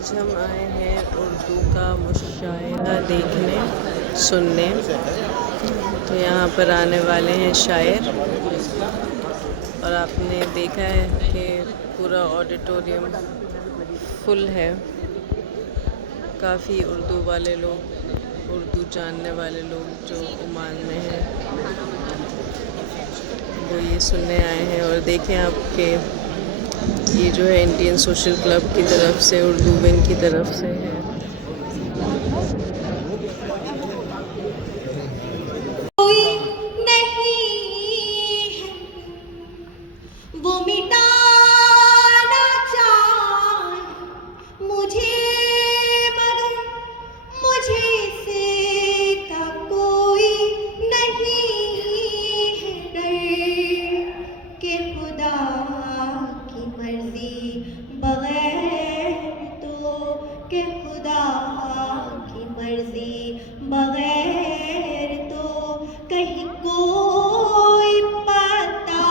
आज हम आए हैं उर्दू का मुशायरा देखने सुनने। तो यहाँ पर आने वाले हैं शायर, और आपने देखा है कि पूरा ऑडिटोरियम फुल है। काफ़ी उर्दू वाले लोग, उर्दू जानने वाले लोग जो ओमान में हैं, वो ये सुनने आए हैं। और देखें आपके ये जो है इंडियन सोशल क्लब की तरफ से, उर्दू विंग की तरफ से है। कोई नहीं है वो मिटाना चाहे मुझे, मगर मुझे से का कोई नहीं है डर के खुदा की मर्जी बगैर तो, के खुदा की मर्जी बगैर तो कहीं कोई पता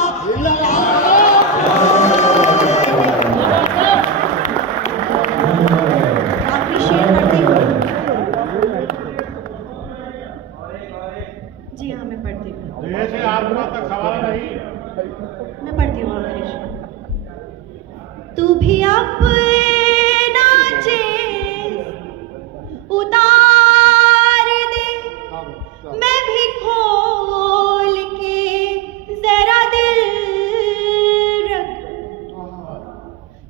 आखिरी शेर पढ़ती हूँ। जी हाँ, मैं पढ़ती हूँ। जैसे आपका तक सवाल नहीं, मैं पढ़ती हूँ आखिरी शेर। तू भी अपना चेहरा उतार दे, मैं भी खोल के जरा दिल रख।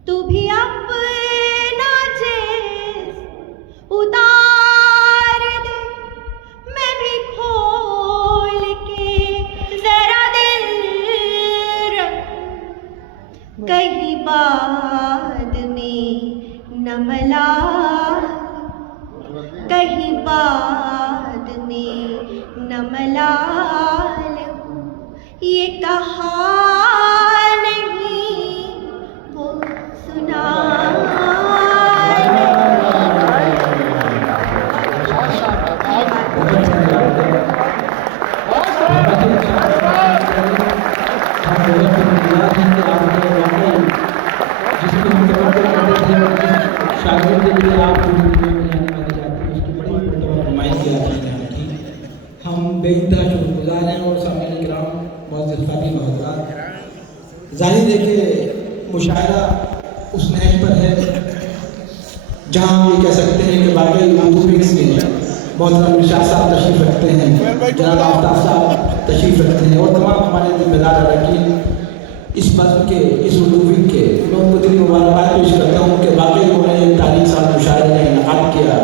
तू भी अपना चेहरा उतार दे, मैं भी खोल के जरा दिल रख। कहीं बाद में न मलाल, कहीं बाद में न मलाल हो, ये कहा नहीं वो सुना हम बेइंतहा शुक्रगुजार हैं और सामने किराम बहुत इल्फाती महज़रात। जाहिर है कि मुशायरा उस महज पर है जहाँ हम ये कह सकते हैं कि वाकई उर्दू विंग्स में मोहतरम इरशाद साहब तशरीफ़ रखते हैं, जनाब आफ्ताब साहब तशरीफ़ रखते हैं, और तमाम हमारे जिम्मेदार अरकान इस बज़्म के, इस उर्दू विंग के। मैं उनको दिली मुबारकबाद पेश करता हूँ कि वाकई उन्होंने एक तारीख साल मुशायरे का इनेकाद किया।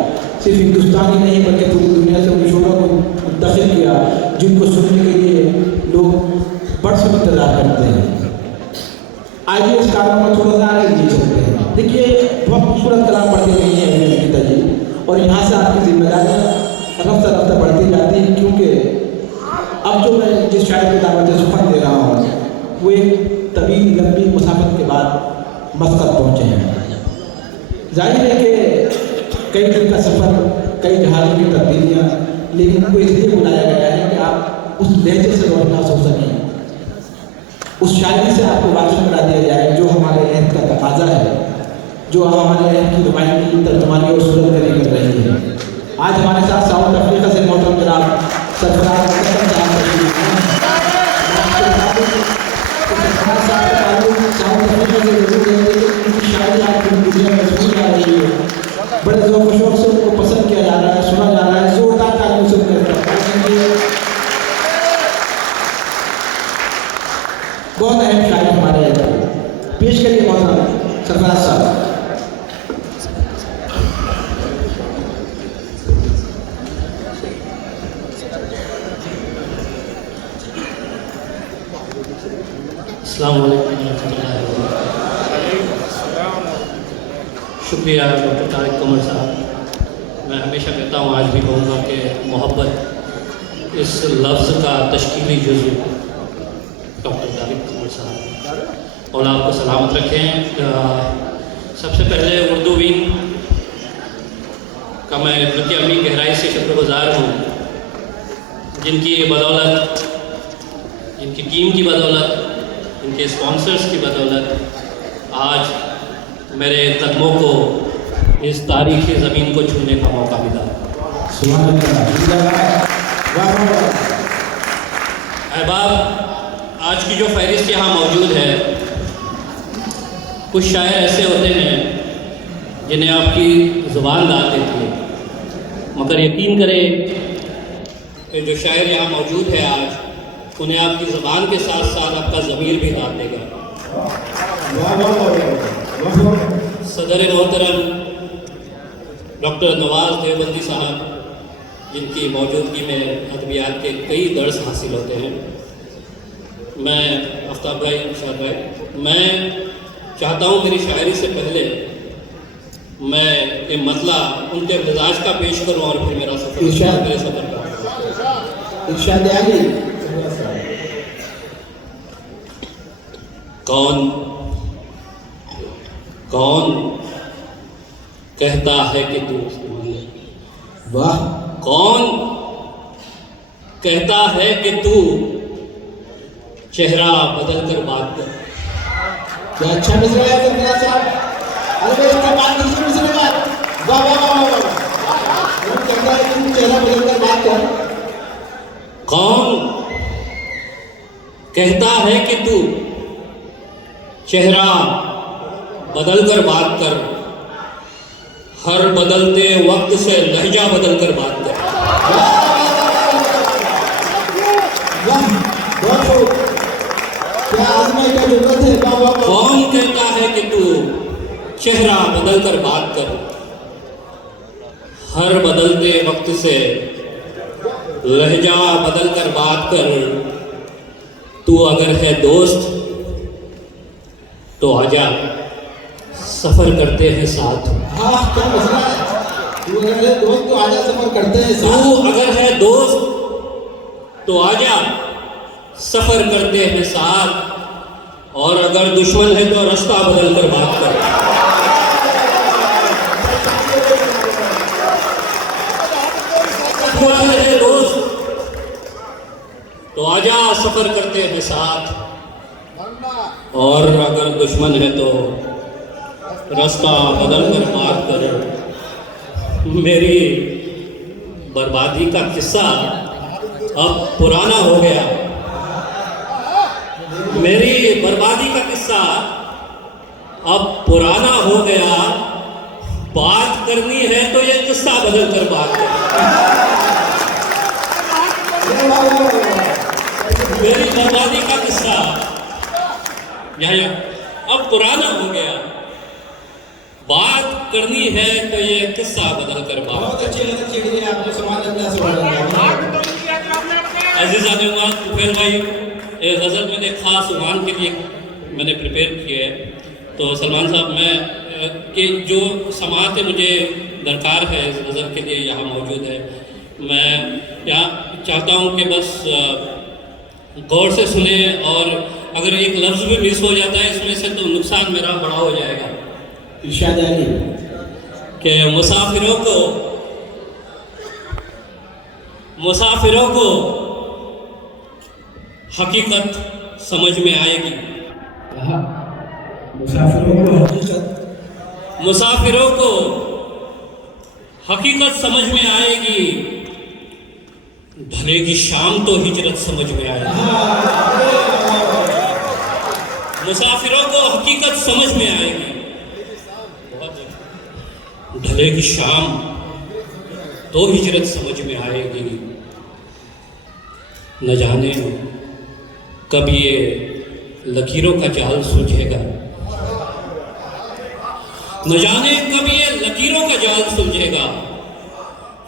सिर्फ हिंदुस्तान ही नहीं बल्कि पूरी दुनिया से उन शोरों को मुंतकिल किया जिनको सुनने के लिए लोग बरसों इंतजार करते हैं। आइए इस कारण में थोड़ा सा आगे ले चलते हैं। देखिए, बहुत खूबसूरत कलाम पढ़ते रही है अंकिता जी, और यहाँ से आपकी जिम्मेदारियाँ रफ्ता रफ्ता बढ़ती जाती हैं, क्योंकि अब जो मैं जिस शायर को दावत सुफ़न दे रहा हूँ वो एक तवील लंबी मुसाफत के बाद मस्कत पहुँचे हैं। जाहिर है कि कई दिन का सफ़र, कई जहाज़ों की तब्दीलियाँ, लेकिन उनको इसलिए बुलाया गया है कि आप उस लहजे से रोशनास हो सकें, उस शायरी से आपको वाकिफ़ करा दिया जाए जो हमारे अहद का तकाजा है, जो हमारे अहद की नुमाइंदगी, तर्जुमानी और सूरत करी कर रही है। आज हमारे साथ साउथ अफ्रीका से मोहतरम जनाब सरफराज साहब तशरीफ़ हैं। साउथ अफ्रीका से जरूर है, लेकिन उनकी शायरी आज पूरी दुनिया में सुनी जा रही है। बड़े ज़ौक़ व शौक़ से उनको पसंद किया जा रहा है, सुना जा रहा है। ज़ोरदार तालियों से बहुत अहम शायर हमारे पेश करिए मोहतरम सरफराज साहब। अस्सलाम वालेकुम रहमतुल्लाहि व बरकातहू। शुक्रिया डॉक्टर तारिक कमर साहब। मैं हमेशा कहता हूँ, आज भी कहूँगा कि मोहब्बत इस लफ्ज़ का तश्कीली जुज़्व डॉक्टर तारिक कमर साहब और आपको सलामत रखें। सबसे पहले उर्दू विंग का मैं दिल की अमीन गहराई से शुक्रगुजार हूँ, जिनकी बदौलत, जिनकी टीम की बदौलत, इनके स्पॉन्सर्स की बदौलत आज मेरे कदमों को इस तारीखी ज़मीन को छूने का मौका मिला। सुभान अल्लाह। वाह वाह वाह। अहबाब, आज की जो फहरिस्त यहाँ मौजूद है, कुछ शायर ऐसे होते हैं जिन्हें आपकी ज़ुबान दाद देती है, मगर यकीन करें कि जो शायर यहाँ मौजूद है आज, उन्हें आपकी ज़ुबान के साथ साथ आपका ज़मीर भी दाद देगा। सदर मोहतरम डॉक्टर नवाज़ देवबंदी साहब, जिनकी मौजूदगी में अदबियात के कई दर्स हासिल होते हैं, मैं आफ्ताब भाई, शाद भाई, मैं चाहता हूँ मेरी शायरी से पहले मैं एक मतला उनके मिजाज का पेश करूँ और फिर मेरा सफ़र का। इरशाद आली। कौन कहता है कि तू, वाह, कौन कहता है कि तू चेहरा बदल कर बात कर। क्या अच्छा मिसरा है मिर्जा साहब। अरे भाई इसका बात कीजिए मिसरे का। वाह वाह वाह वाह। वो कहता है कि चेहरा बदल कर बात कर। कौन कहता है कि तू चेहरा बदल कर बात कर, हर बदलते वक्त से लहजा बदल कर बात कर। वाह, बहुत खूब। क्या आज़माई का जुमला है। वाह वाह वाह। कौन कहता है कि तू चेहरा बदल कर बात कर, हर बदलते वक्त से लहजा बदल कर बात कर। तू अगर है दोस्त तो आजा, सफर करते हैं साथ। हाँ, क्या मसला है। तू अगर है दोस्त तो आजा, सफर करते हैं साथ। तू अगर है दोस्त तो आजा, सफर करते हैं साथ। और अगर दुश्मन है तो रास्ता बदल कर बात कर। तू अगर है दोस्त तो आजा, सफर करते हैं साथ। और अगर दुश्मन है तो रास्ता बदल कर बात कर। मेरी बर्बादी का किस्सा अब पुराना हो गया। मेरी बर्बादी का किस्सा अब पुराना हो गया। बात करनी है तो ये किस्सा बदल कर बात कर। मेरी बर्बादी का किस्सा अब पुराना हो गया। बात करनी है तो ये किस्सा बदल कर बात। बहुत अच्छी लगी आपको। सुभान अल्लाह, सुभान अल्लाह। अजीज आदमी तुफैल भाई, एक गज़ल मैंने ख़ास उमान के लिए मैंने प्रिपेयर की है। तो सलमान साहब, मैं कि जो समाअत मुझे दरकार है इस गज़ल के लिए यहाँ मौजूद है। मैं यहाँ चाहता हूँ कि बस गौर से सुने, और अगर एक लफ्ज़ भी मिस हो जाता है इसमें से तो नुकसान मेरा बड़ा हो जाएगा। इरशाद आली। कि मुसाफिरों को हकीकत समझ में आएगी। मुसाफिरों को हकीकत समझ में आएगी। भले की शाम तो हिजरत समझ में आएगी। मुसाफिरों को हकीकत समझ में आएगी। ढले की शाम तो हिजरत समझ में आएगी। न जाने कब ये लकीरों का जाल सुलझेगा। न जाने कब ये लकीरों का जाल सुलझेगा।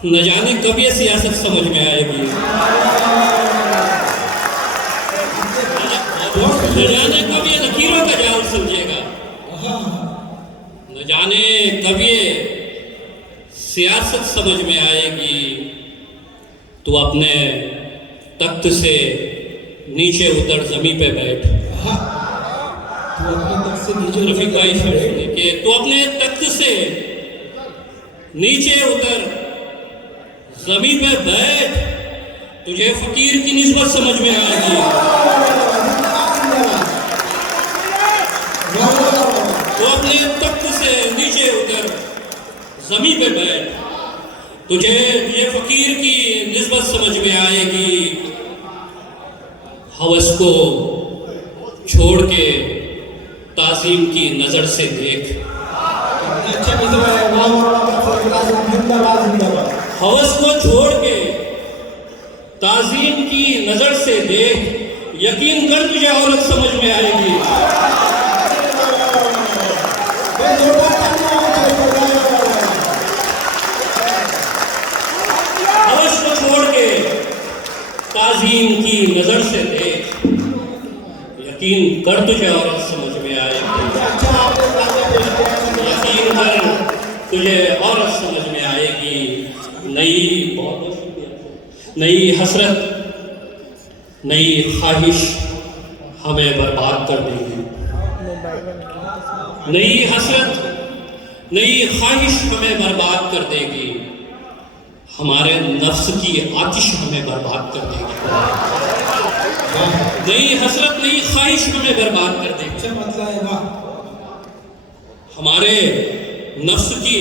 न जाने कब ये सियासत समझ में आएगी। न जाने कब ये लकीरों का जाल सुलझेगा। न जाने कब ये सियासत समझ में आएगी। तो अपने तख्त से नीचे उतर ज़मीन पे बैठ। रफीक भाई कि तू अपने तख्त से नीचे उतर ज़मीन पे बैठ, तुझे फ़कीर की निस्बत समझ में आएगी। तो अपने तख्त से नीचे उतर ज़मीं पे बैठ, तुझे फ़कीर की निस्बत समझ में आएगी। हवस को छोड़ के ताज़ीम की नज़र से देख। अच्छा मिसरा है, वाह वाह वाह, जिंदाबाद जिंदाबाद। हवस को छोड़ के ताज़ीम की नज़र से देख, यकीन कर तुझे औरत समझ में आएगी। हवस को छोड़ के ताज़ीम की नज़र से देख, यकीन कर तुझे औरत समझ में आएगी। यकीन कर तुझे औरत समझ में आएगी। नई हसरत, नई ख्वाहिश हमें बर्बाद कर देगी। नई हसरत, नई ख्वाहिश हमें बर्बाद कर देगी। हमारे नफ्स की आतिश हमें बर्बाद कर देगी। नई हसरत, नई ख्वाहिश हमें बर्बाद कर देगी। अच्छा मतलब है, वाह। हमारे नफ्स की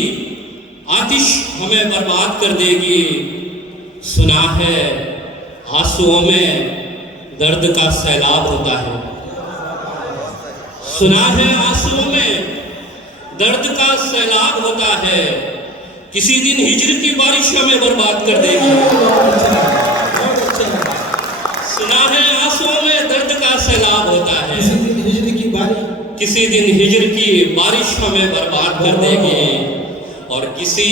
आतिश हमें बर्बाद कर देगी। सुना है आंसुओं में दर्द का सैलाब होता है। सुना है आंसुओं में दर्द का सैलाब होता है। किसी दिन हिज्र की बारिश हमें बर्बाद कर देगी। सुना है आंसुओं में दर्द का सैलाब होता है। किसी दिन हिज्र की बारिश हमें बर्बाद कर देगी। और किसी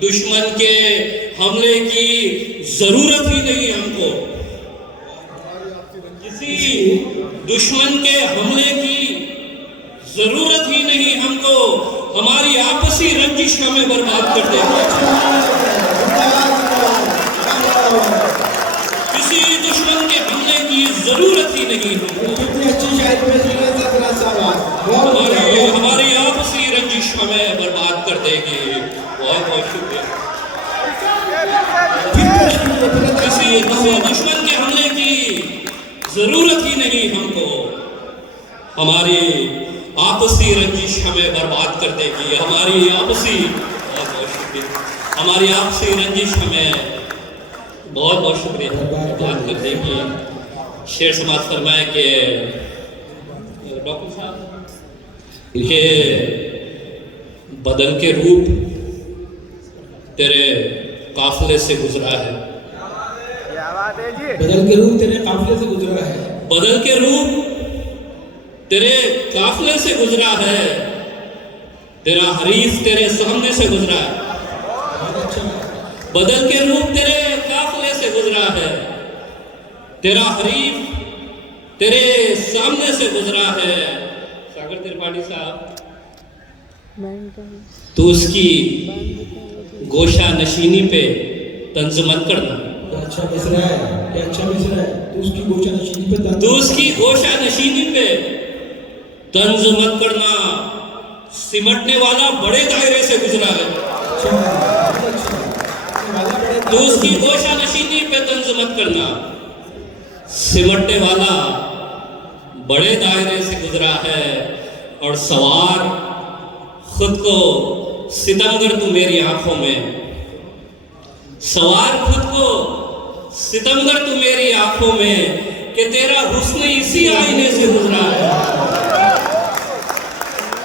दुश्मन के हमले की जरूरत ही नहीं हमको। किसी दुश्मन के हमले की जरूरत ही नहीं हमको। हमारी आपसी रंजिश हमें बर्बाद कर देगी। किसी दुश्मन के हमले की जरूरत ही नहीं हमको। हमारी आपसी रंजिश हमें बर्बाद कर देगी। बहुत बहुत शुक्रिया। किसी दुश्मन के हमले की जरूरत ही नहीं हमको। हमारी आपसी रंजिश हमें बर्बाद कर देगी। हमारी आपसी, बहुत बहुत शुक्रिया, हमारी आपसी रंजिश हमें बहुत बहुत शुक्रिया बर्बाद कर देगी। शेर समाज फरमाए कि डॉक्टर साहब के बदल के रूप तेरे काफिले से गुजरा है। बदल के रूप तेरे काफिले से गुजरा है। बदल के रूप तेरे काफिले से गुजरा है। तेरा हरीफ तेरे सामने से गुजरा है। बदल के रूप तेरे काफिले से गुजरा है। तेरा हरीफ तेरे सामने से गुजरा है। सागर त्रिपाठी साहब, तू उसकी गोशा नशीनी पे तंज मत करना। अच्छा मिसरा है, क्या अच्छा मिसरा है। तू उसकी गोशा नशीनी पे तू उसकी गोशा नशीनी पे तंज मत करना। सिमटने वाला बड़े दायरे से गुजरा है। तू उसकी गोशा नशीनी पे तंज मत करना। सिमटने वाला बड़े दायरे से गुजरा है। और सवार खुद को सितमगर तू मेरी आंखों में। सवार खुद को सितमगर तू मेरी आंखों में कि तेरा हुस्न इसी आईने से गुजरा है।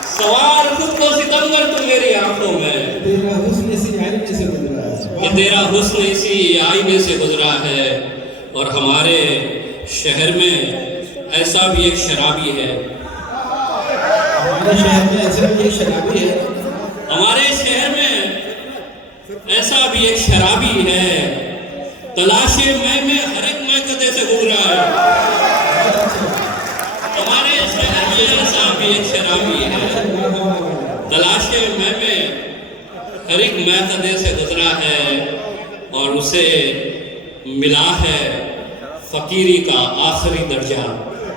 सवार खुद को सितमगर तू मेरी आंखों में, तेरा हुस्न इसी आईने से गुजरा है। कि तेरा हुस्न इसी आईने से गुजरा है। और हमारे शहर में ऐसा भी एक शराबी है। हमारे शहर में ऐसा भी एक शराबी है। हमारे शहर में ऐसा भी एक शराबी है। तलाशे मैं में हर एक महकदे से गुजरा है। हमारे शहर में ऐसा भी एक शराबी है। तलाशे मैं में हर एक महकदे से गुजरा है। और उसे मिला है फकीरी का आखिरी दर्जा।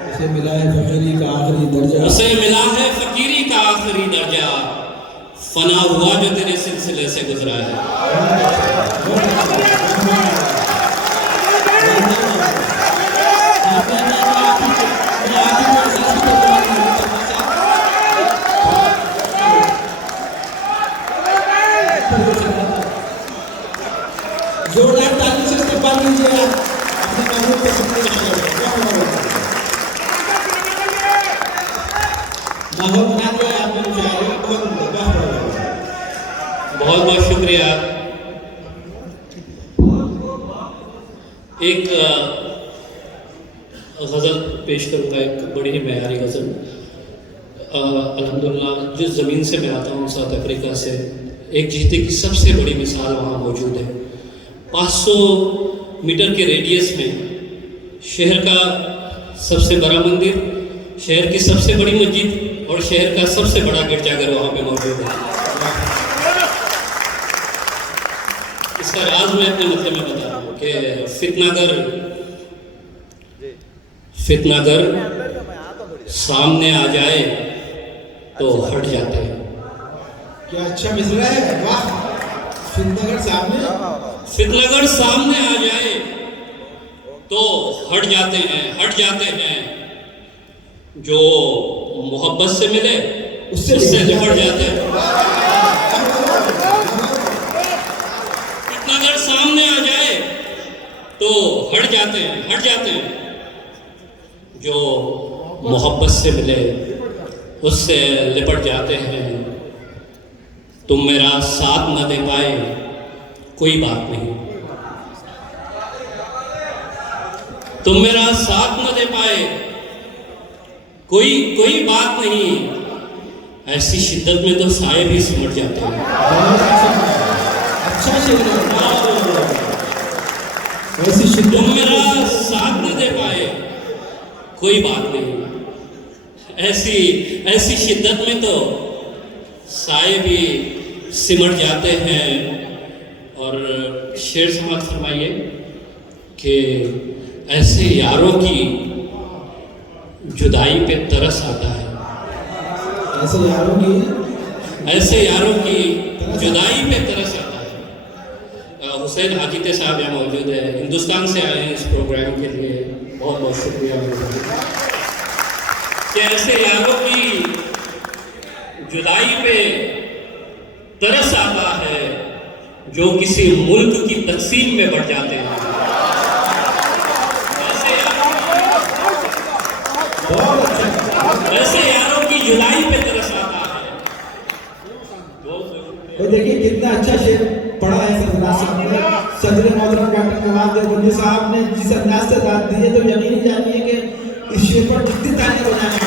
उसे मिला है फकीरी का आखिरी दर्जा। उसे मिला है फकीरी का आखिरी दर्जा। फना हुआ जो तेरे सिलसिले से गुजरा है। लीजिए आप अपने महबूब पसंदीदा शेर को। माहौल बना दिया आपने मुशायरे का, बहुत बहुत शुक्रिया। एक गज़ल पेश करूँगा, एक बड़ी ही मयारी गज़ल। अल्हम्दुलिल्लाह जिस ज़मीन से मैं आता हूँ, साउथ अफ्रीका से, एक जीते की सबसे बड़ी मिसाल वहाँ मौजूद है। 500 मीटर के रेडियस में शहर का सबसे बड़ा मंदिर, शहर की सबसे बड़ी मस्जिद और शहर का सबसे बड़ा गिरजाघर वहाँ पे मौजूद है। इसका राज मैं अपने मतलब में बता रहा हूँ कि फितनागर सामने आ जाए तो हट जाते हैं। क्या अच्छा मिसरा है, वाह। फितनागर सामने आ जाए तो हट जाते हैं। जो मोहब्बत से मिले उससे निपट जाते हैं। फितनागर सामने आ जाए तो हट जाते हैं। जो मोहब्बत से मिले उससे लिपट जाते हैं। तुम मेरा साथ न दे पाए कोई बात नहीं, तुम मेरा साथ न दे पाए कोई बात नहीं। ऐसी शिद्दत में तो साए भी सिमट जाते हैं। अच्छा शेर है। ऐसी शिद्दत तुम मेरा साथ न दे पाए कोई बात नहीं, ऐसी शिद्दत में तो साए भी सिमट जाते हैं। और शेर समाप्त फरमाइए कि ऐसे यारों की जुदाई पे तरस आता है। ऐसे यारों की जुदाई पे तरस आता है। हुसैन हाकिते साहब यहाँ मौजूद है, हिंदुस्तान से आए हैं इस प्रोग्राम के लिए। बहुत बहुत शुक्रिया कि ऐसे यारों की जुदाई पे तरस आता है जो किसी मुल्क की तकसीम में बढ़ जाते हैं। ऐसे यारों की जुदाई पे तरस आता है। और देखिए कितना अच्छा शेर पढ़ा है सदर मोहतरम डॉक्टर नवाज देवबंदी साहब ने जिस अंदाज से बात दी है, तो यकीन जानिए कि इस शेर पर कितनी तालियां बजानी है।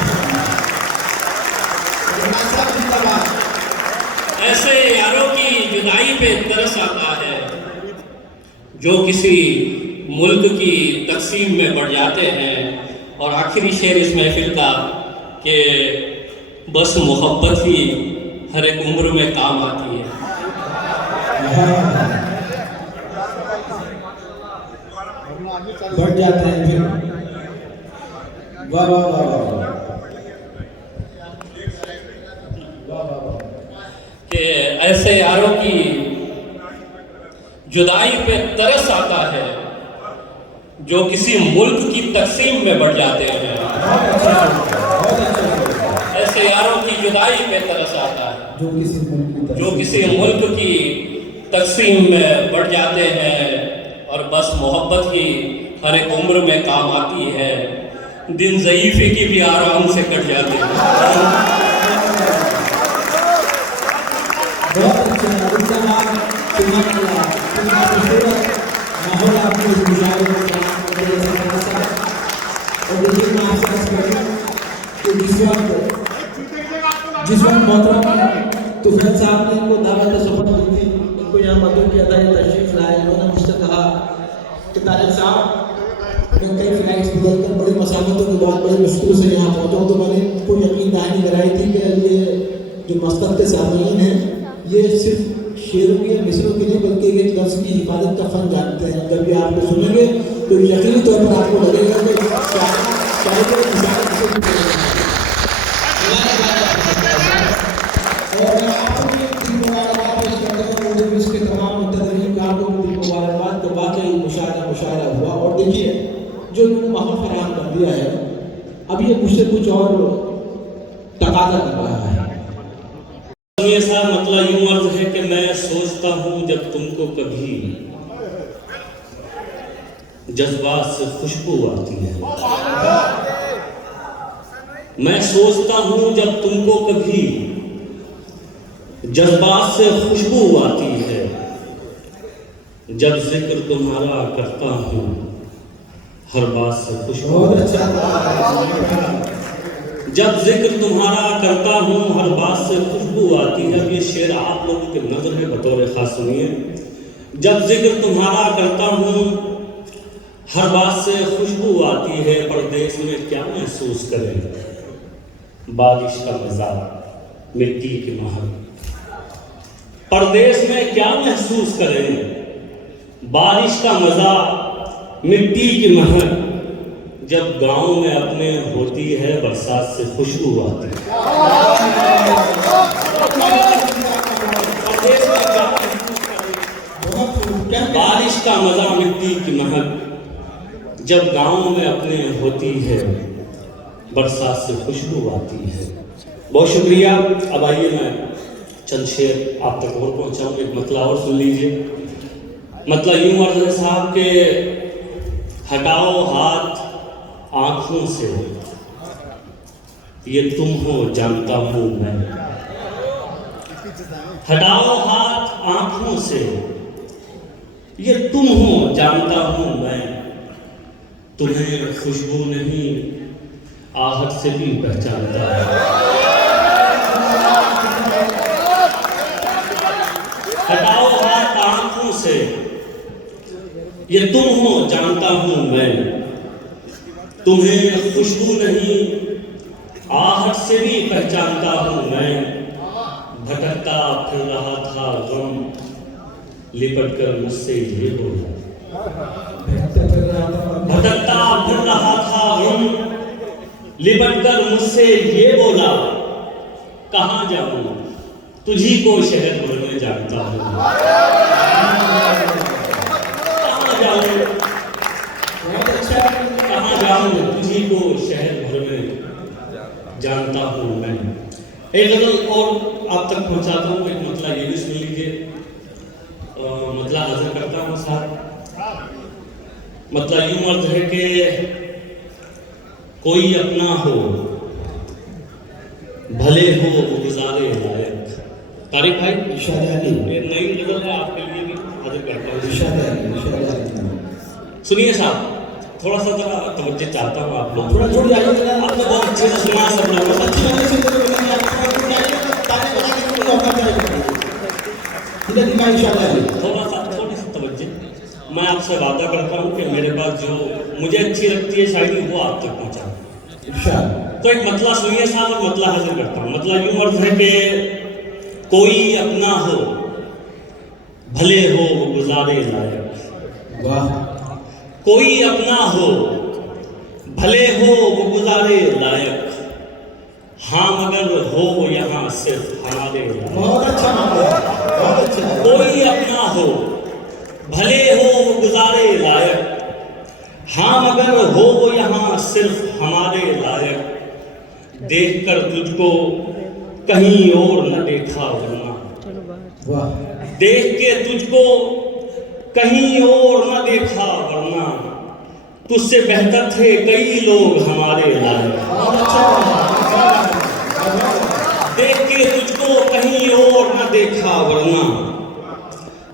ऐसे यारों की जुदाई पे तरस आता है जो किसी मुल्क की तकसीम में बढ़ जाते हैं। और आखिरी शेर इस महफिल का कि बस मोहब्बत ही हर एक उम्र में काम आती है। बढ़ जाते हैं फिर। वाह वाह वाह वाह। कि ऐसे यारों की जुदाई पे तरस आता है जो किसी मुल्क की तकसीम में बढ़ जाते हैं। ऐसे यारों की जुदाई पे तरस आता है जो किसी मुल्क की तकसीम में बढ़ जाते हैं। और बस मोहब्बत ही हर एक उम्र में काम आती है। दिन ज़ईफ़ी की भी आराम से कट जाते हैं। बहुत अच्छा माहौल आपने इस मुशायरे में और देखिए मैं आपसे अर्ज़ करूं कि जिस वक्त मोहतरम तुफैल साहब ने इनको दावत सफ़र दी थी, इनको यहाँ मदद किया था, ये तशरीफ़ लाए, उन्होंने मुझसे कहा कि तारिक साहब मैं कई फ्लाइट्स बदल कर बड़ी मसाफतों के बाद बड़ी मुश्किल से यहाँ पहुँचा हूँ, तो मैंने इनको यकीन दहानी कराई थी कि ये जो मस्कत के सामीन हैं ये सिर्फ शेरों की या मिसरों की नहीं बल्कि एक लफ्ज़ की हिफाजत का फ़न जानते हैं। जब ये आपको सुनेंगे तो यकीनी तौर पर आपको लगेगा कि इसके तमाम मुंतज़रीन को मुबारकबाद। तो वाकई मुशायरा हुआ। और देखिए जो इन्होंने माहौल फराहम कर दिया है, अब ये मुझसे कुछ और तकाज़ा कर रहा है। ऐसा मतलब यूं अर्ज है कि मैं सोचता हूं जब तुमको कभी जज्बात से खुशबू आती है। मैं सोचता हूँ जब तुमको कभी जज्बात से खुशबू आती है, जब जिक्र तुम्हारा करता हूँ हर बात से खुशबू। जब जिक्र तुम्हारा करता हूँ हर बात से खुशबू आती है। ये शेर आप लोगों के नजर है, बतौर खास सुनिए। जब जिक्र तुम्हारा करता हूँ हर बात से खुशबू आती है। परदेश में क्या महसूस करें, बारिश का मजा, मिट्टी की महक। परदेश में क्या महसूस करें, बारिश का मजा, मिट्टी की महक। जब गांव में अपने होती है बरसात से खुशबू आती है। परदेश में क्या महसूस करें, बारिश का मजा, मिट्टी की महक। जब गांव में अपने होती है बरसात से खुशबू आती है। बहुत शुक्रिया। अब आइए मैं चंद शेर आप तक और पहुंचाऊं। एक मतला और सुन लीजिए। मतला यूं अर्ज है साहब के, हटाओ हाथ आंखों से, ये तुम हो जानता हूं मैं। हटाओ हाथ आंखों से, ये तुम हो जानता हूं मैं। तुम्हें खुशबू नहीं आहट से भी पहचानता है। हटाओ हाथ आंखों से, ये तुम हो जानता हूं मैं। तुम्हें खुशबू नहीं आहट से भी पहचानता हूं मैं। भटकता फिर रहा था गम, लिपट कर मुझसे ये बोला। भटकता फिर रहा था गम, लिपट कर मुझसे ये बोला। कहाँ जाऊं तुझी को शहर भर में जानता हूं। कहाँ जाऊं, कहाँ जाऊं तुझी को शहर भर में जानता हूं मैं। एक गजल और आप तक पहुंचाता हूं। एक मतला ये भी सुन लीजिए। मतला हाजिर करता हूं साहब। मतलब यूं अर्थ है कि कोई अपना हो, भले हो गुजारे लायक। तारिक भाई ये नई गजल है, आपके लिए भी हाजिर करता हूँ। सुनिए साहब, थोड़ा सा जरा तवज्जो चाहता हूँ आप लोग। आपने बहुत अच्छे से सुना, सब लोगों थोड़ा सा थोड़ी सी तवज्जो। मैं आपसे वादा करता हूँ कि मेरे पास जो मुझे अच्छी लगती है शायरी वो आप तक पहुँचा। तो एक मतला सुनिए साहब और मतला हाजिर करता हूँ। मतला यूं अर्थ है कि कोई अपना हो, भले हो गुजारे लायक। वाह। कोई अपना हो, भले हो वो गुजारे लायक। हाँ मगर हो यहाँ सिर्फ हमारे लायक। बहुत अच्छा, बहुत अच्छा। कोई अपना हो, भले हो वो गुजारे लायक। हाँ मगर हो वो यहाँ सिर्फ हमारे लायक। देखकर तुझको कहीं और न देखा वरना। देख के तुझको कहीं और न देखा वरना। तुझसे बेहतर थे कई लोग हमारे लायक। देख के तुझको कहीं और न देखा वरना।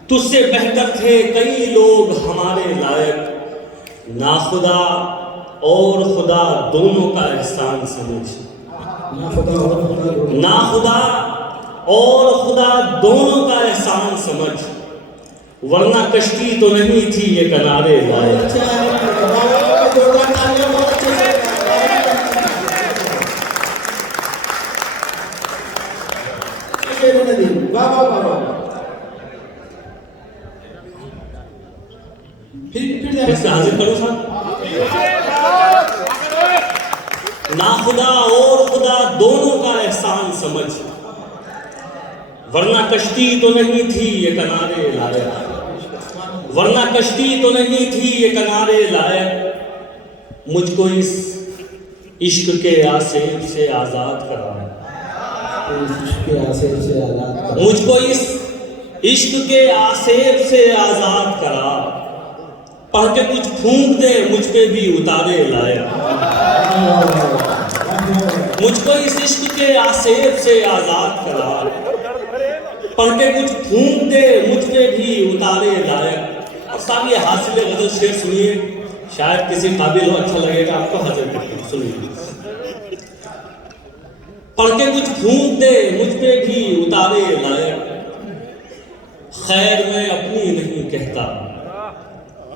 तुझसे बेहतर थे कई लोग हमारे लायक। ना खुदा और खुदा दोनों का एहसान समझ। ना खुदा और खुदा दोनों का एहसान समझ, वरना कश्ती तो नहीं थी ये किनारे लायक। फिर हाजिर करो साहब। ना खुदा और खुदा दोनों का एहसान समझ, वरना कश्ती तो नहीं थी ये किनारे लायक। वरना कश्ती तो नहीं थी ये किनारे लायक। मुझको इस इश्क के आसेब से आजाद करा। मुझको इस इश्क के आसेब से आजाद करा। पढ़ के कुछ फूंक दे मुझ पे भी उतारे लायक, मुझको इस इश्क के आसेब से आजाद करा, पढ़ के कुछ फूंक दे मुझ पे भी उतारे लायक। और साहब ये हासिल गजल शेर सुनिए, शायद किसी काबिल हो, अच्छा लगेगा आपको। हाजिर करते हैं, सुनिए। पढ़ के कुछ फूंक दे मुझ पे भी उतारे लायक, खैर मैं अपनी नहीं कहता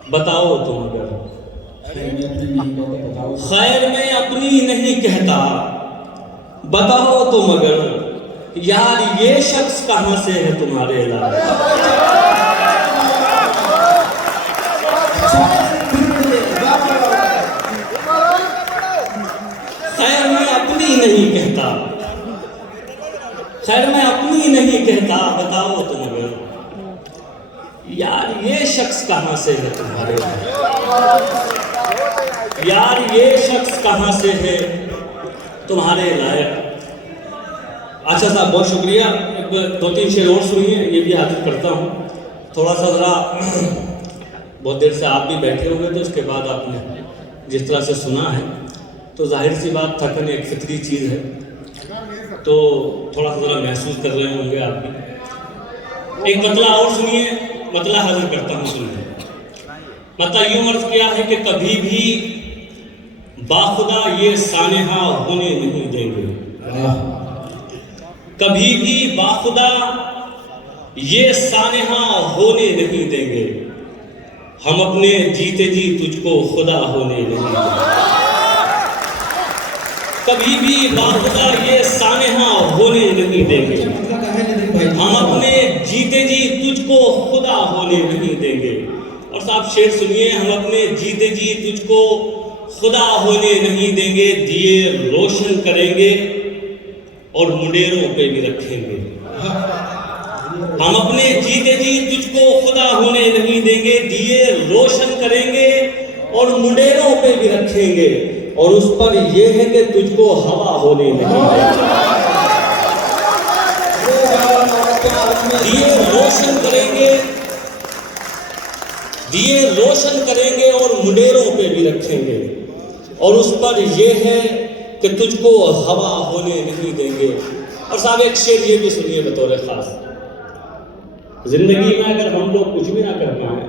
बताओ तुम अगर, खैर मैं अपनी नहीं कहता बताओ तुम अगर, यार ये शख्स कहां से है तुम्हारे लायक। खैर मैं अपनी नहीं कहता, खैर मैं अपनी नहीं कहता बताओ तुम अगर, यार ये शख्स कहां से है तुम्हारे लायक, यार ये शख्स कहां से है तुम्हारे लायक। अच्छा साहब बहुत शुक्रिया। एक 2-3 शेर और सुनिए, ये भी हाजिर करता हूँ। थोड़ा सा ज़रा बहुत देर से आप भी बैठे हुए थे, उसके बाद आपने जिस तरह से सुना है तो जाहिर सी बात थकन एक फितरी चीज़ है, तो थोड़ा सा ज़रा महसूस कर रहे होंगे आप भी। एक मतला और सुनिए, मतला हाजिर करता हूँ, सुनिए। मतलब यूँ अर्ज किया है कि कभी भी बाखुदा ये सानेहा होने नहीं देंगे, कभी भी बाखुदा ये सानेहा होने नहीं देंगे, हम अपने जीते जी तुझको खुदा होने नहीं देंगे। कभी भी बाखुदा ये सानेहा होने नहीं देंगे, हम अपने जीते जी तुझको खुदा होने नहीं देंगे। और साहब शेर सुनिए, हम अपने जीते जी तुझको खुदा होने नहीं देंगे, दिए रोशन करेंगे और मुंडेरों पे भी रखेंगे। हम अपने जीते जी तुझको खुदा होने नहीं देंगे, दिए रोशन करेंगे और मुंडेरों पे भी रखेंगे, और उस पर यह है कि तुझको हवा होने नहीं देंगे। दिए रोशन करेंगे, दिए रोशन करेंगे और मुंडेरों पे भी रखेंगे, और उस पर यह है कि तुझको हवा होने नहीं देंगे। और साहब एक शेर ये भी सुनिए बतौर खास, जिंदगी में अगर हम लोग कुछ भी ना कर पाए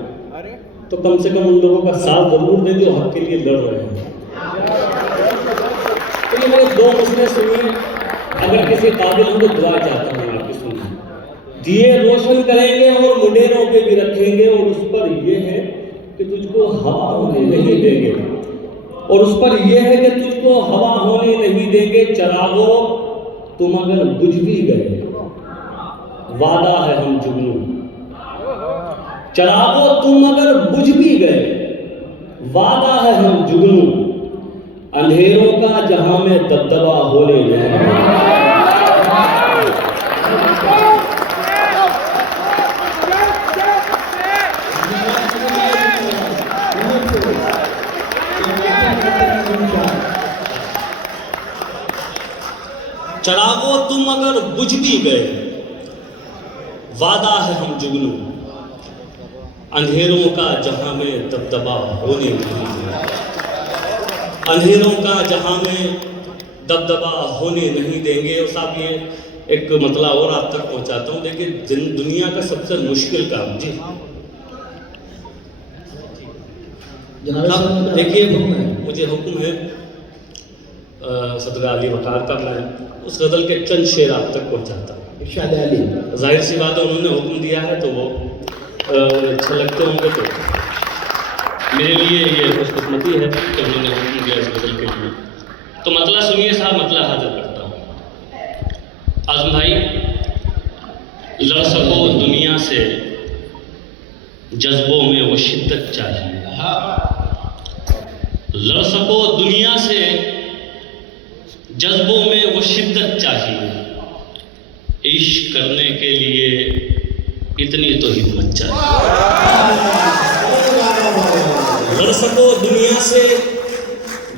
तो कम से कम उन लोगों का साथ जरूर दें जो हक के लिए लड़ रहे हैं। तो ये मेरे 2 मसले सुनिए, अगर किसी काबिल हो तो दुआ चाहता हूँ आपकी सुनिए। दिए रोशन करेंगे और मुंडेरों पे भी रखेंगे, और उस पर यह है कि तुझको हवा होने नहीं देंगे, और उस पर यह है कि तुझको हवा होने नहीं देंगे। चरागो तुम अगर बुझ भी गए वादा है हम जुगनू, चरागो तुम अगर बुझ भी गए वादा है हम जुगनू, अंधेरों का जहां में दबदबा होने नहीं। चरागो तुम अगर बुझ भी गए वादा है हम जुगनू, अंधेरों का जहां में दबदबा होने नहीं देंगे, अंधेरों का जहां में दबदबा होने नहीं देंगे। और साहब ये एक मतला और आप तक पहुंचाता हूं, देखिए दुनिया का सबसे मुश्किल काम जी, देखिए मुझे हुक्म है सदर अली वकार का, मैं उस गज़ल के चंद शेर आप तक पहुंचाता हूँ। जाहिर सी बात है उन्होंने हुक्म दिया है तो वो अच्छा लगते होंगे, तो मेरे लिए ये खुशकिस्मती है कि उन्होंने हुक्म दिया इस गज़ल के लिए। तो मतला सुनिए साहब, मतला हाजिर करता हूँ। आज़म भाई, लड़ सको दुनिया से जज्बों में वो शिद्दत चाहिए, लड़ सको दुनिया से जज्बों में वो शिद्दत चाहिए, इश्क करने के लिए इतनी तो हिम्मत चाहिए। लड़ सको दुनिया से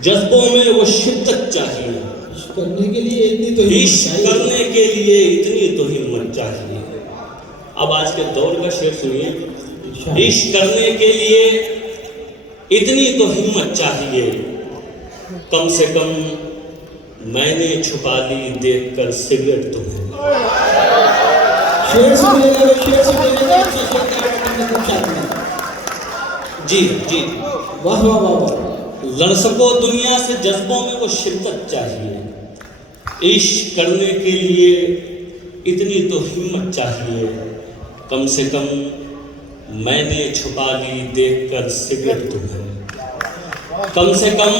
जज्बों में वो शिद्दत चाहिए, इश्क करने के लिए इतनी तो इश्क करने के लिए इतनी तो हिम्मत चाहिए। अब आज के दौर का शेर सुनिए, इश्क करने के लिए इतनी तो हिम्मत चाहिए, कम से कम मैंने छुपा ली देखकर सिगरेट तुम्हें। शेर से मिलेगा, शेर से मिलेगा, अच्छा शेर क्या कुछ चाहिए। जी जी, वाह वाह वाह वाह। लड़ सको दुनिया से जज्बों में वो शिद्दत चाहिए, इश्क करने के लिए इतनी तो हिम्मत चाहिए, कम से कम मैंने छुपा ली देखकर सिगरेट तुम्हें। कम से कम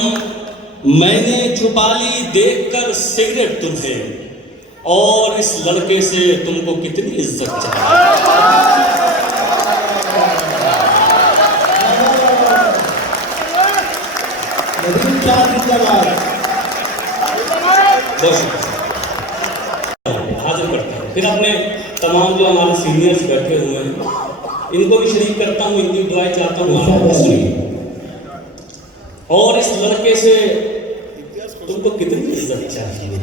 मैंने छुपा ली देखकर सिगरेट तुम्हें, और इस लड़के से तुमको कितनी इज्जत चाहिए। हाजिर करता हूँ। फिर अपने तमाम जो हमारे सीनियर्स बैठे हुए हैं इनको भी शरीक करता हूँ, इनकी दुआएं चाहता हूँ आप सुनिए। और इस लड़के से तुमको कितनी इज्जत चाहिए,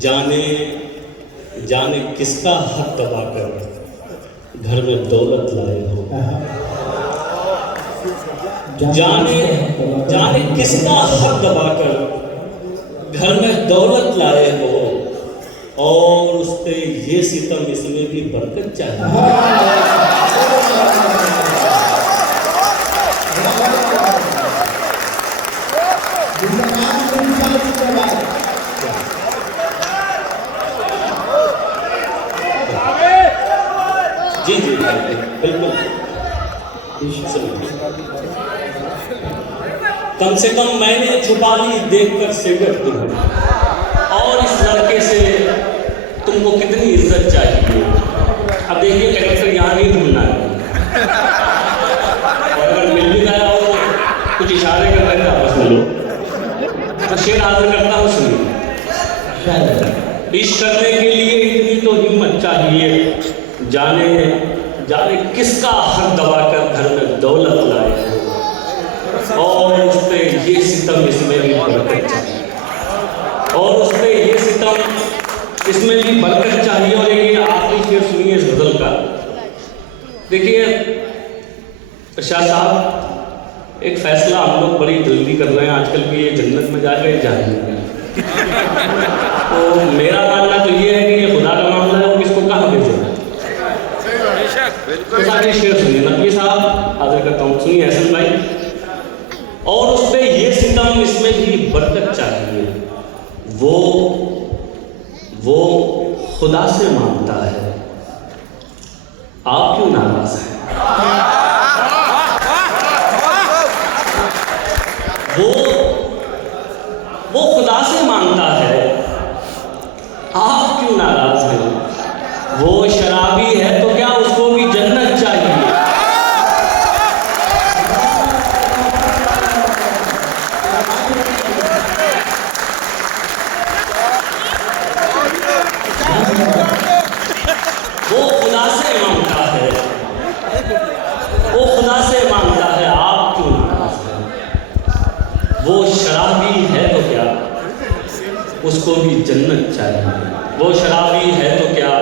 जाने जाने किसका हक दबाकर घर में दौलत लाए हो, जाने जाने किसका हक दबाकर घर में दौलत लाए हो, और उस पे ये सितम इसमें भी बरकत चाहिए। जी जी बिल्कुल, कम से कम मैंने छुपा ली देखकर सिगरेट तुम्हें, और इस लड़के से तुमको कितनी इज्जत चाहिए। अब देखिए कैरेक्टर यहाँ नहीं ढूंढना है, और अगर मिल भी गया हो तो कुछ इशारे कर रहे थे आपस में लोग, तो शेर हाजिर करता हूँ सुनिए। इश्क करने के लिए इतनी तो हिम्मत चाहिए, जाने जाने किसका हक दबाकर घर में दौलत लाए हो, और उस पर ये सितम इसमें भी बरकत चाहिए, और उस पर ये सितम इसमें भी बरकत चाहिए। और ये आखिरी शेर सुनिए इस गजल का। देखिए शाह साहब, एक फैसला हम लोग बड़ी जल्दी कर रहे हैं आजकल कि ये जन्नत में जाके जाएंगे। तो मेरा मानना तो ये है कि ये खुदा का मामला है, वो किसको कहाँ भेजेगा। तो सारे शेर सुनिए, नकवी साहब हाजिर करता हूँ, सुनिए हसन भाई। और उस पर ये सितम इसमें भी बरकत चाहिए, वो खुदा से मांगता है, आप क्यों नाराज हैं। वो खुदा से मांगता है, आप क्यों नाराज हैं। वो शराबी है तो क्या उसको भी जन्नत चाहिए। वो खुदा से मांगता है, वो खुदा से मांगता है, आप क्यों नाराज हैं। वो शराबी है तो क्या उसको भी जन्नत चाहिए। वो शराबी है तो क्या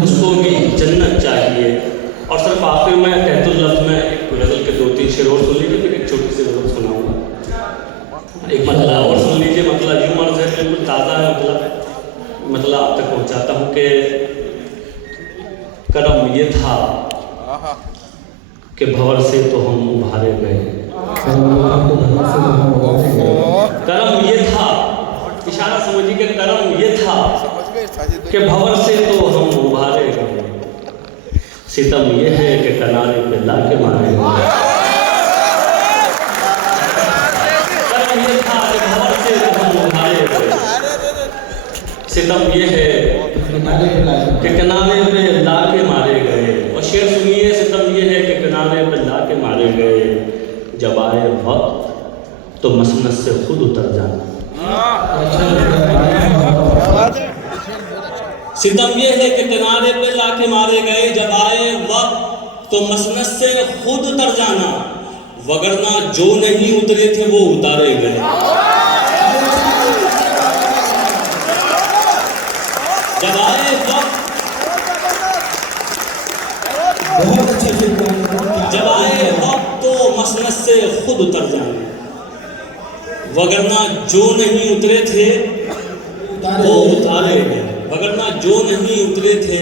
उसको भी जन्नत चाहिए। और सिर्फ आखिर में कहतुल लफ्ज़ में एक गज़ल के 2-3 शेर और सुन लीजिए, फिर एक छोटी सी गज़ल सुनाऊंगा। एक मतलब और सुन लीजिए, मतलब यूँ मर्ज़ है, बिल्कुल ताज़ा है, मतलब आप तक पहुँचाता हूँ कि करम ये था कि भंवर से तो हम उभारे गए। करम ये था, इशारा समझिए कि करम ये था कि भंवर से तो हम उभारे गए, सितम ये है कि किनारे पे लाके मारे गए। करम ये था कि भंवर से तो हम उभारे गए, सितम ये है कि किनारे पे लाके मारे गए। और शेर सुनिए, सितम ये है कि किनारे पे लाके मारे गए, जब आए वक्त तो मसनद से खुद उतर जाना। सितम ये है कि किनारे पे लाके मारे गए, जब आए वक्त तो मसनद से खुद उतर जाना, वगरना जो नहीं उतरे थे वो उतारे गए। जब आए वक्त, जब आए वक्त तो मसनद से खुद उतर जाएं, वगरना जो नहीं उतरे थे वो उतारे गए, वगरना जो नहीं उतरे थे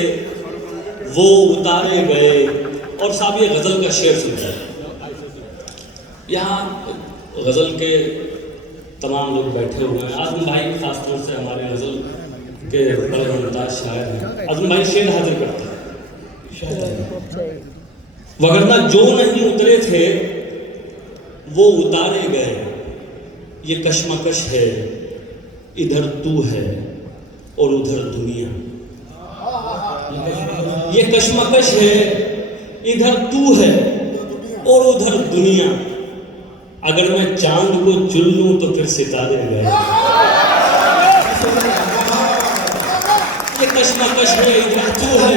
वो उतारे गए। और साहब ये गज़ल का शेर सुनता है, यहाँ गज़ल के तमाम लोग बैठे हुए हैं। आज़म भाई खास तौर से हमारे गज़ल के बड़े मुमताज़ शायर हैं। आज़म भाई शेर हाजिर करते हैं, वगरना जो नहीं उतरे थे वो उतारे गए, ये कश्मकश है, इधर तू है और उधर दुनिया। ये कश्मकश है, इधर तू है और उधर दुनिया। अगर मैं चांद को चुन लूं तो फिर सितारे गए। ये कश्मकश है, इधर तू है,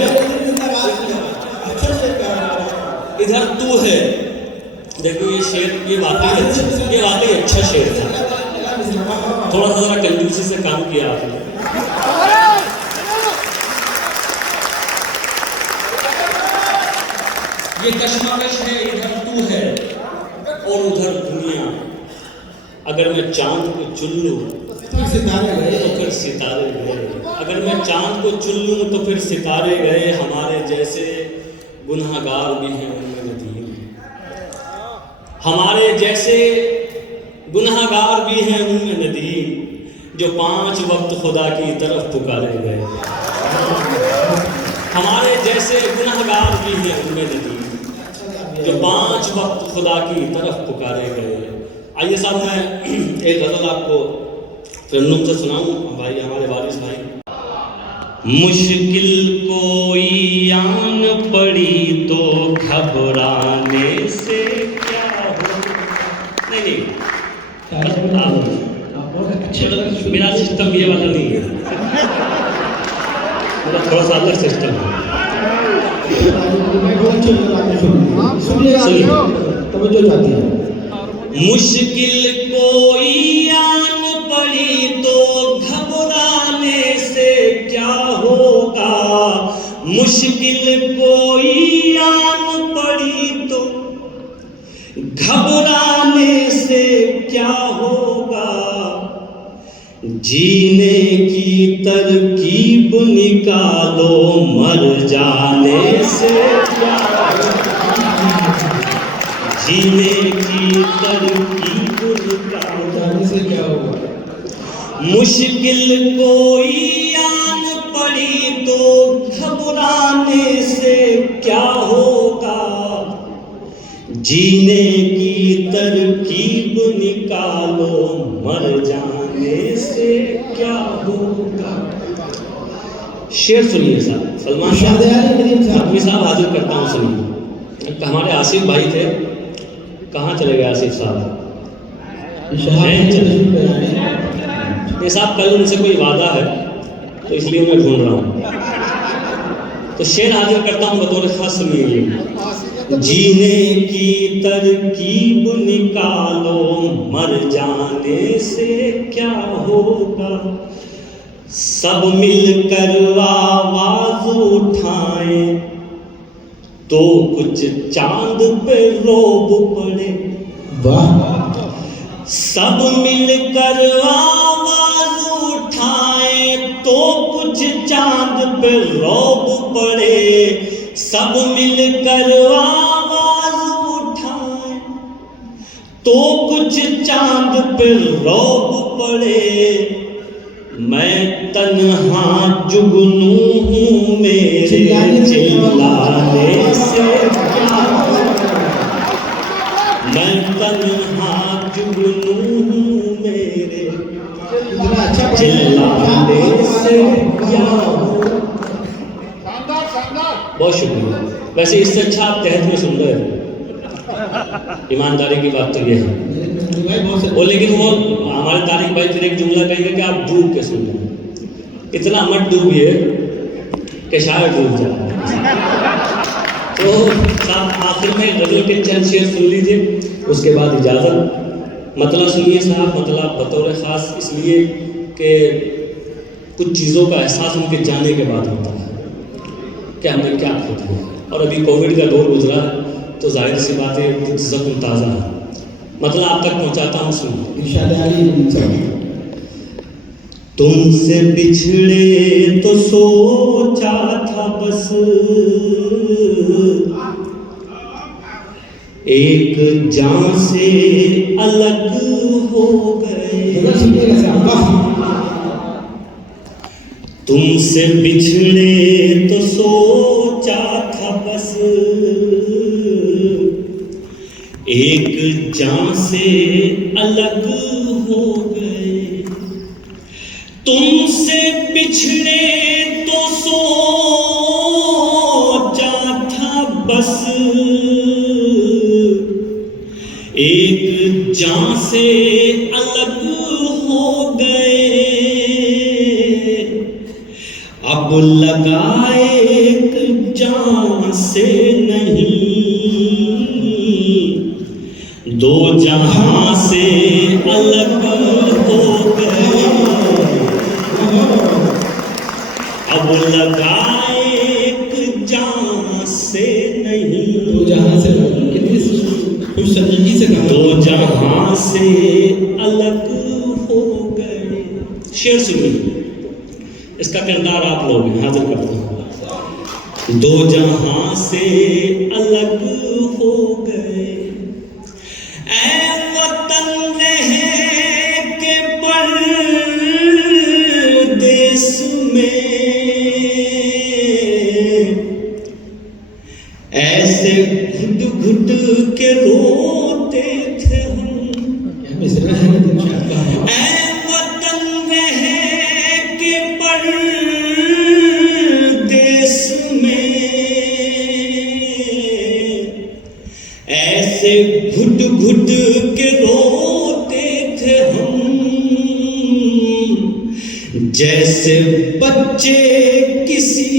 इधर तू है। देखो ये शेर, ये वाकई अच्छा शेर था। थोड़ा सा जरा कंजूसी से काम किया आपने। ये कश्मकश है, इधर तू है और उधर दुनिया। अगर मैं चांद को चुन लूं तो सितारे गए, तो फिर सितारे गए। अगर मैं चांद को चुन लूं तो फिर सितारे गए। हमारे जैसे गुनहगार भी हैं उनमें नदीम, हमारे जैसे गुनहगार भी हैं उनमें नदीम, जो 5 वक्त खुदा की तरफ पुकारे गए। हमारे जैसे गुनहगार भी हैं उनमें नदीम, जो 5 वक्त खुदा की तरफ पुकारे गए। आइए साहब मैं एक गज़ल आपको फिल्म से सुनाऊं, भाई हमारे वारिस भाई। मुश्किल कोई आन पड़ी तो घबराने से क्या हो। नहीं मेरा सिस्टम ये वाला नहीं है, मेरा थोड़ा सा अलग सिस्टम है। मुश्किल कोई आन पड़ी तो घबराने से क्या होगा। मुश्किल कोई आन पड़ी तो घबराने से क्या होगा। जीने की तरकीब निकालो, मर जाने से क्या होगा। जीने की तरकीब निकालो, जाने से क्या होगा। मुश्किल कोई आन पड़ी तो घबराने से क्या होगा। जीने की तरकीब निकालो, मर जाने से क्या होगा। शेर सुनिए साहब, सलमान शाह साहब हाजिर करता हूँ, सुनिए। हमारे आसिफ भाई थे, कहाँ चले गए आसिफ साहब? ये साहब कल उनसे कोई वादा है तो इसलिए मैं ढूंढ रहा हूँ। तो शेर हाजिर करता हूँ बतौर खास, सुनिए। जीने की तरकीब निकालो, मर जाने से क्या होगा। सब मिलकर आवाज उठाएं तो कुछ चांद पे रोब पड़े। वाह। सब मिलकर आवाज उठाएं तो कुछ चांद पे रोब पड़े। सब मिलकर आवाज उठाएं तो कुछ चांद पे रोब पड़े। मैं तन्हा जुगनू हूँ, मेरे चिल्लाने से क्या होगा। मैं तन्हा जुगनू हूँ, मेरे चिल्लाने से क्या होगा। बहुत शुक्रिया। वैसे इससे अच्छा आप तहत में सुन रहे हैं, ईमानदारी की बात तो ये है। वो लेकिन वो हमारे तारिक भाई फिर एक जुमला कहेंगे कि आप डूब के सुन रहे हैं। इतना मत डूबिए कि शायद डूब जाए। तो साहब आखिर में गजल के चंद शेर सुन लीजिए, उसके बाद इजाज़त। मतलब सुनिए साहब, मतलब बतौर ख़ास इसलिए कि कुछ चीज़ों का एहसास उनके जाने के बाद होता है कि हमने क्या खो दिया। और अभी कोविड का दौर गुजरा तो जाहिर सी बात है जख्म ताज़ा है। मतलब आप तक पहुंचाता हूँ, सुनिए। इरशाद अली साहब। तुमसे बिछड़े तो सोचा था बस एक जान से अलग हो गए। तुमसे बिछड़े तो सोचा था बस एक जान से अलग हो गए। तुमसे बिछड़े तो सोचा था बस एक जान से अलग हो गए। अब लगाए एक जान से नहीं, दो जहां से अलग हो गए। अब लगाए एक जान से नहीं, दो जहां से कितनी खुश सलीकी से कहा, दो जहां से अलग हो गए। शेर सुनिए, इसका किरदार आप लोग हैं, हाजिर करते हैं। दो जहां से अलग हो गए, ऐ वतन रहे के परदेस में, ऐसे घुट घुट के रोते थे हम। क्या मिसरा है इरशाद का। ऐ वतन रहे के परदेस में, ऐसे घुट घुट के रोते थे हम, जैसे बच्चे किसी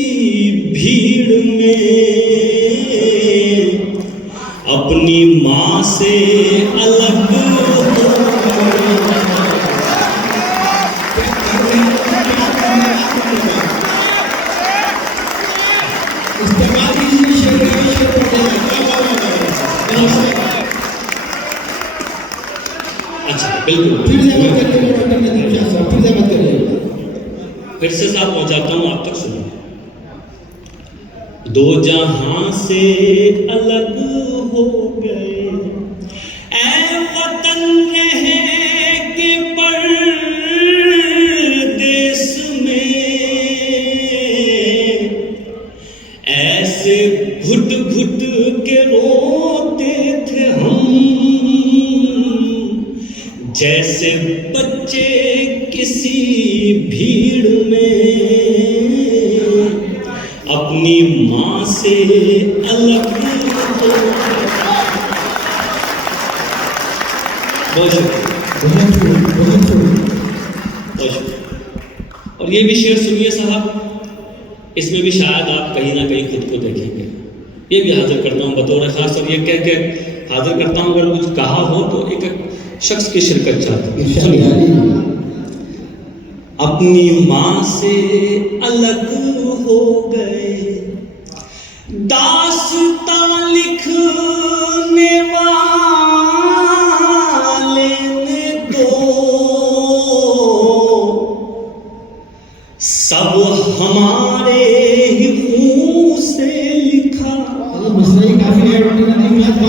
भीड़ में अपनी माँ से अलग हो गए। इस्तेमाल कीजिए शेर का, शेर अच्छा, बिल्कुल। फिर से मत करिए डॉक्टर ने इरशाद साहब, फिर से मत करिए। फिर से साथ पहुंचाता हूं, आप तक सुनो। दो जहां से अलग हो गए, ऐ वतन रहे के परदेस में, ऐसे घुट घुट के रोते थे हम, जैसे बच्चे किसी भीड़ में अपनी माँ से अलग हो। बहुत शुक्रिया, बहुत खूब। बहुत शुक्रिया। और ये भी शेर सुनिए साहब, इसमें भी शायद आप कहीं ना कहीं खुद को देखेंगे। ये भी हाजिर करता हूँ बतौर खास, और ये कह के हाजिर करता हूँ, अगर कुछ कहा हो तो एक शख्स की शिरकत चाहता हूँ। अपनी माँ से अलग हो गए, दास्तां लिखने वाले ने तो सब हमारे ही मुंह से लिखा। मसला ही काफी है डॉक्टर ने इरशाद।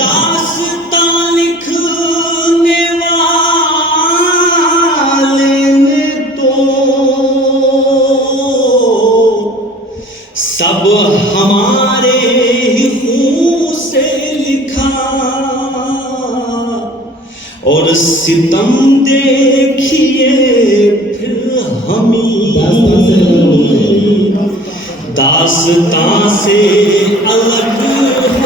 दास्तां लिखने वाले ने तो सब हमारे ही मुंह से लिखा, और सितम देखिए फिर हमी दास्तां से अलग हो।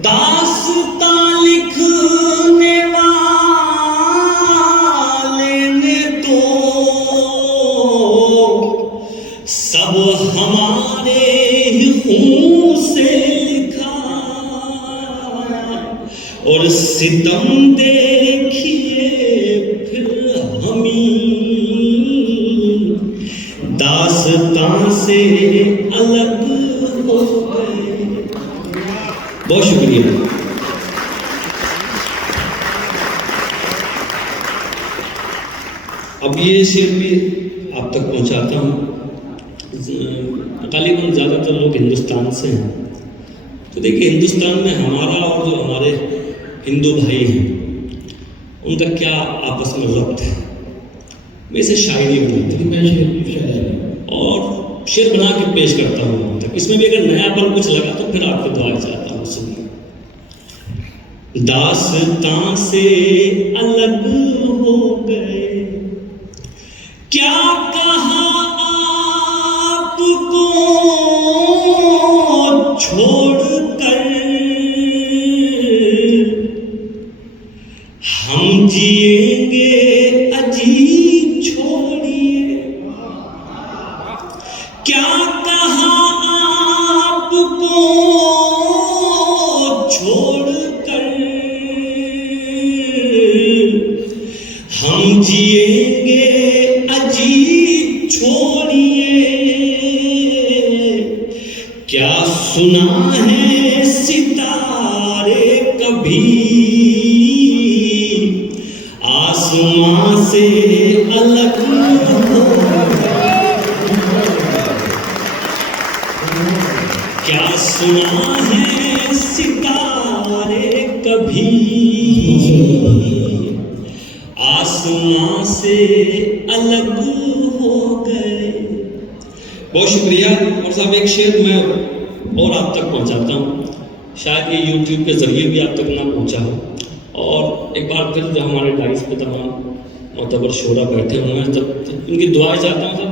दास्तां लिखने वाले ने तो सब हमारे ही खून से लिखा, और सितम देखिए फिर हमी दास्तां से अलग हो गए। बहुत शुक्रिया। अब ये शेर भी आप तक पहुंचाता हूँ। गालिबन ज़्यादातर लोग हिंदुस्तान से हैं, तो देखिए हिंदुस्तान में हमारा और जो हमारे हिंदू भाई हैं उनका क्या आपस में रब्त है। मैं इसे शायरी बनाती हूँ और शेर बना के पेश करता हूँ आप तक। इसमें भी अगर नयापन कुछ लगा तो फिर आपके दुआ चाहता हूँ। सुनिए। दास्तां से अलग हो गए, क्या कहा आपको छोड़कर, हम जिएंगे अजी छोड़िए। क्या कहा आपको छोड़कर, हम जिएंगे अजी छोड़िए। क्या सुना है सितारे कभी आसमां से अलग हो, क्या सुना है सितारे कभी आसमां से अलग हो गए। बहुत शुक्रिया। और साहब एक शेर मैं और आप तक पहुंचाता हूँ, शायद ये यूट्यूब के ज़रिए भी आप तक ना पहुंचा हो। और एक बार फिर जो हमारे डाइस पे तमाम मोतबर शोरा बैठे हुए हैं, तब उनकी दुआएं चाहता हूँ सब।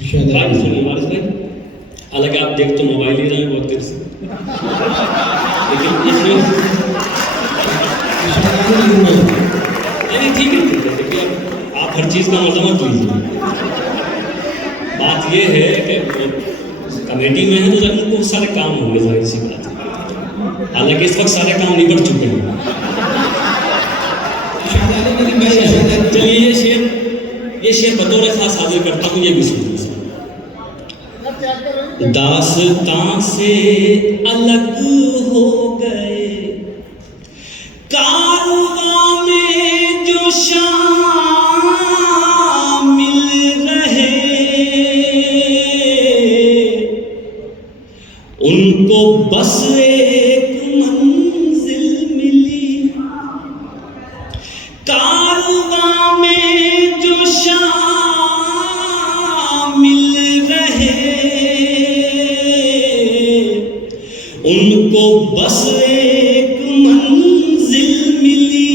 सुनिए वारिस भाई, हालांकि आप देख तो मोबाइल ही रहे हैं बहुत देर से, लेकिन इसमें नहीं ठीक है देखिए आप हर चीज़ का मजा मत लीजिए। बात ये है कि कमेटी में है तो जब बहुत सारे काम होंगे, जाहिर सी बात है। हालांकि इस वक्त सारे काम निपट चुके हैं। चलिए ये शेर बतौर खास हाजिर करता हूँ, ये भी सुनिए। दास्तां से अलग हो गए, कारवां में जो शामिल रहे, उनको बस एक मंजिल मिली। कारवां में जो शामिल रहे, उनको बस एक मंजिल मिली।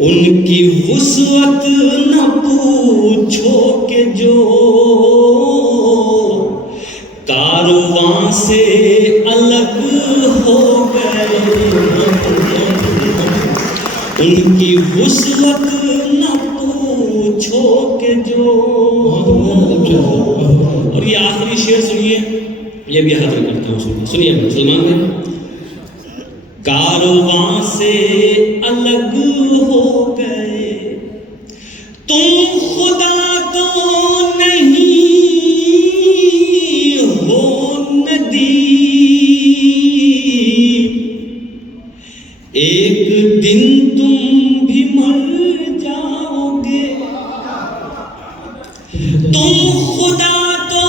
उनकी वुसअत न पूछो कि जो कारवां से अलग हो गए, उनकी वुसअत न पूछो कि जो। और ये आखिरी शेर सुनिए, ये भी हाजिर करता हूँ। सुनिए मुसलमान में, कारवां से अलग हो गए, तुम खुदा तो नहीं हो नदी, एक दिन तुम भी मर जाओगे। तुम खुदा तो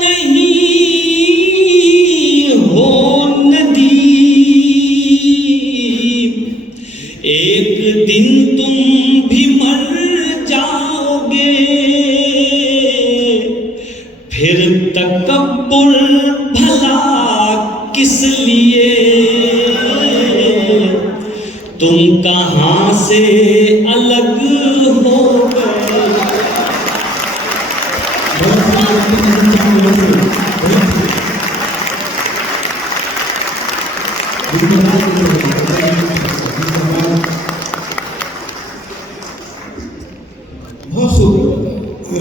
नहीं हो नदी, एक दिन तुम भी मर जाओगे। फिर तकब्बुर भला किस लिए, तुम कहाँ से अलग हो गए।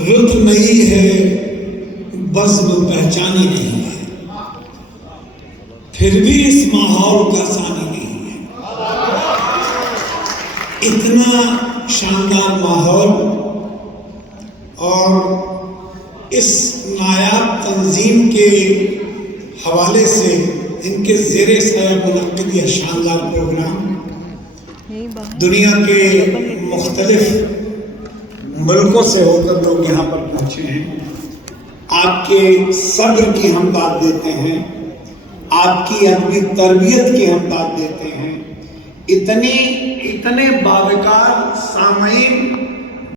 रुत नई है, बज़्म पहचानी नहीं है, फिर भी इस माहौल का सानी नहीं है। इतना शानदार माहौल और इस नायाब तंजीम के हवाले से इनके ज़ेरे साया मुनक्किद यह शानदार प्रोग्राम दुनिया के मुख्तलिफ मुल्कों से होकर लोग यहाँ पर पहुँचे हैं। आपके सब्र की हम बात देते हैं, आपकी अदबी तरबियत की हम बात देते हैं। इतने बावकार सामईन